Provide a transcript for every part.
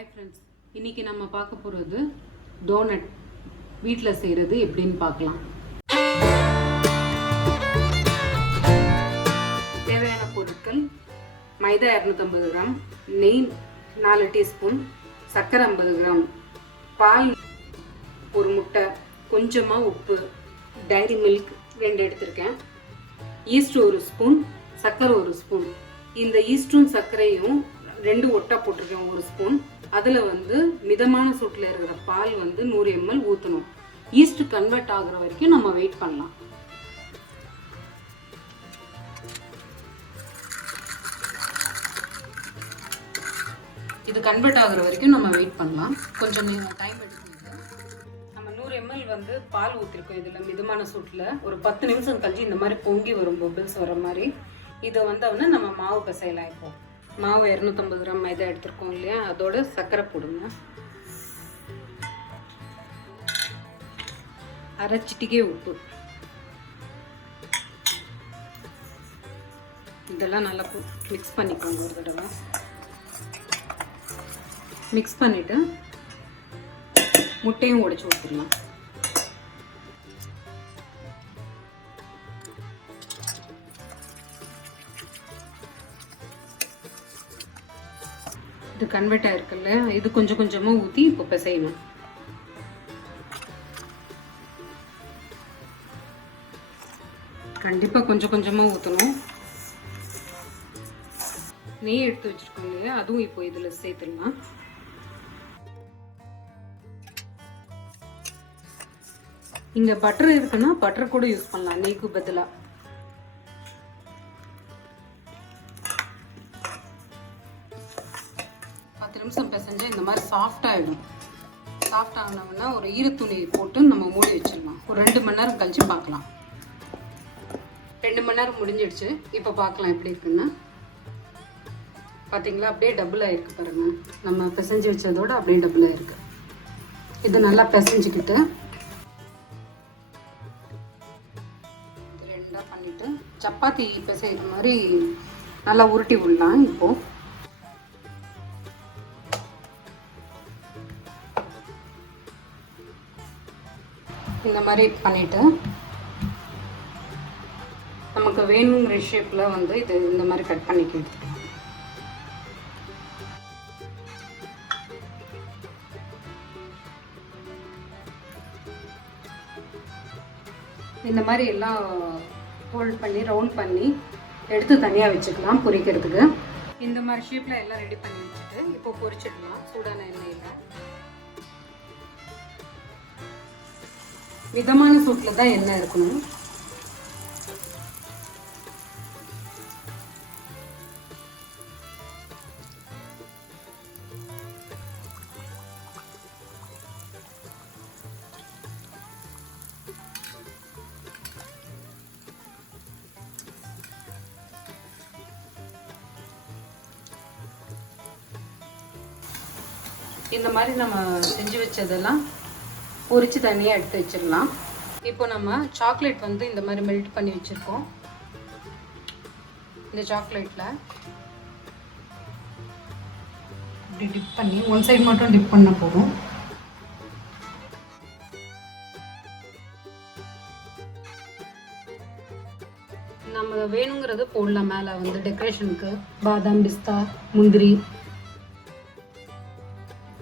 Hi friends, இன்றைக்கி நம்ம பார்க்க போகிறது டோனட் வீட்டில் செய்கிறது எப்படின்னு பார்க்கலாம். தேவையான பொருட்கள்: மைதா 250 கிராம், நெய் 4 டீஸ்பூன், சர்க்கரை 50 கிராம், பால் 1 முட்டை, கொஞ்சமாக உப்பு, டைரி மில்க் 2 எடுத்திருக்கேன், ஈஸ்ட் 1 ஸ்பூன், சர்க்கரை 1 ஸ்பூன். இந்த ஈஸ்ட்டும் சர்க்கரையும் 2 ஒட்டா போட்டிருக்கேன் 1 ஸ்பூன். அதில் மிதமான சூட்டில் இருக்கிற பால் 100 ml ஊற்றணும். ஈஸ்ட் கன்வெர்ட் ஆகுற வரைக்கும் நம்ம வெயிட் பண்ணலாம். இது கன்வெர்ட் ஆகுற வரைக்கும் நம்ம வெயிட் பண்ணலாம். கொஞ்சம் டைம் எடுத்துக்கிட்டு நம்ம 100 ml பால் ஊற்றிருக்கோம். இதில் மிதமான சூட்டில் ஒரு 10 நிமிஷம் கழிச்சு இந்த மாதிரி பொங்கி வரும், பபிள்ஸ் வர மாதிரி. இதை நம்ம மாவு பிசையலாம். இப்போ மாவு 250 கிராம் மைதா எடுத்துருக்கோம் இல்லையா, அதோட சர்க்கரை போடுங்க. அரை சிட்டிகை உப்பு. இதெல்லாம் நல்லா மிக்ஸ் பண்ணிக்கோங்க. ஒரு தடவை மிக்ஸ் பண்ணிவிட்டு முட்டையும் உடைச்சு ஊற்றிடலாம். இது கன்வெர்ட் ஆயிருக்குல்ல, இது கொஞ்சம் கொஞ்சமாக ஊற்றி இப்போ பிசையணும். கண்டிப்பாக கொஞ்சம் கொஞ்சமாக ஊற்றணும். நெய் எடுத்து வச்சுருக்கோம் இல்லையா, அதுவும் இப்போ இதில் சேர்த்துடலாம். இங்கே பட்டர் இருக்குன்னா பட்டர் கூட யூஸ் பண்ணலாம், நெய்க்கு பதிலாக. நிமிஷம் பிசைஞ்சா இந்த மாதிரி சாஃப்டாகிடும். சாஃப்ட் ஆனோம்னா ஒரு ஈரத்துணி போட்டு நம்ம மூடி வச்சிடலாம். ஒரு 2 மணி நேரம் கழிச்சு பார்க்கலாம். 2 மணி நேரம் முடிஞ்சிடுச்சு. இப்போ பார்க்கலாம் எப்படி இருக்குன்னு. பார்த்தீங்களா, அப்படியே டபுள் ஆகிருக்கு பாருங்க. நம்ம பிசைஞ்சு வச்சதோட அப்படியே டபுள் ஆகிருக்கு. இது நல்லா பிசைஞ்சிக்கிட்டு ரெண்டாக பண்ணிவிட்டு சப்பாத்தி பிசைகிற மாதிரி நல்லா உருட்டி விடலாம். இப்போது இந்த மாதிரி பண்ணிவிட்டு நமக்கு வேணுங்கிற ஷேப்பில் இது இந்த மாதிரி கட் பண்ணிக்கலாம். இந்த மாதிரி எல்லாம் ஃபோல்ட் பண்ணி ரவுண்ட் பண்ணி எடுத்து தனியாக வச்சுக்கலாம் பொரிக்கிறதுக்கு. இந்த மாதிரி ஷேப்பில் எல்லாம் ரெடி பண்ணி வச்சுட்டு இப்போ பொரிச்சிடலாம் சூடான எண்ணெயில். மிதமான சூட்டில் தான் எண்ணெய் இருக்கணும். இந்த மாதிரி நம்ம செஞ்சு வச்சதெல்லாம் பொரிச்சு தனியாக எடுத்து வச்சிடலாம். இப்போ நம்ம சாக்லேட் இந்த மாதிரி மெல்ட் பண்ணி வச்சுருக்கோம். இந்த சாக்லேட்டில் இப்படி டிப் பண்ணி ஒன் சைடு மட்டும் டிப் பண்ண போதும். நம்ம வேணுங்கிறது போடலாம். மேலே டெக்கரேஷனுக்கு பாதாம், பிஸ்தா, முந்திரி.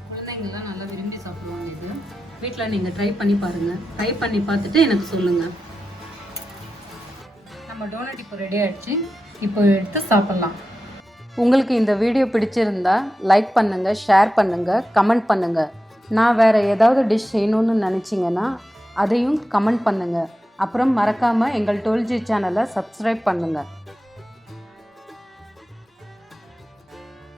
குழந்தைங்கள்லாம் நல்லா விரும்பி சாப்பிடுவாங்க. இது வீட்டில் நீங்கள் ட்ரை பண்ணி பாருங்கள். ட்ரை பண்ணி பார்த்துட்டு எனக்கு சொல்லுங்கள். நம்ம டோனட் இப்போ ரெடி ஆகிடுச்சு. இப்போ எடுத்து சாப்பிட்லாம். உங்களுக்கு இந்த வீடியோ பிடிச்சிருந்தா லைக் பண்ணுங்கள், ஷேர் பண்ணுங்கள், கமெண்ட் பண்ணுங்கள். நான் வேறு ஏதாவது டிஷ் செய்யணும்னு நினச்சிங்கன்னா அதையும் கமெண்ட் பண்ணுங்கள். அப்புறம் மறக்காமல் எங்கள் டோல்ஜி சேனலை சப்ஸ்கிரைப் பண்ணுங்கள்.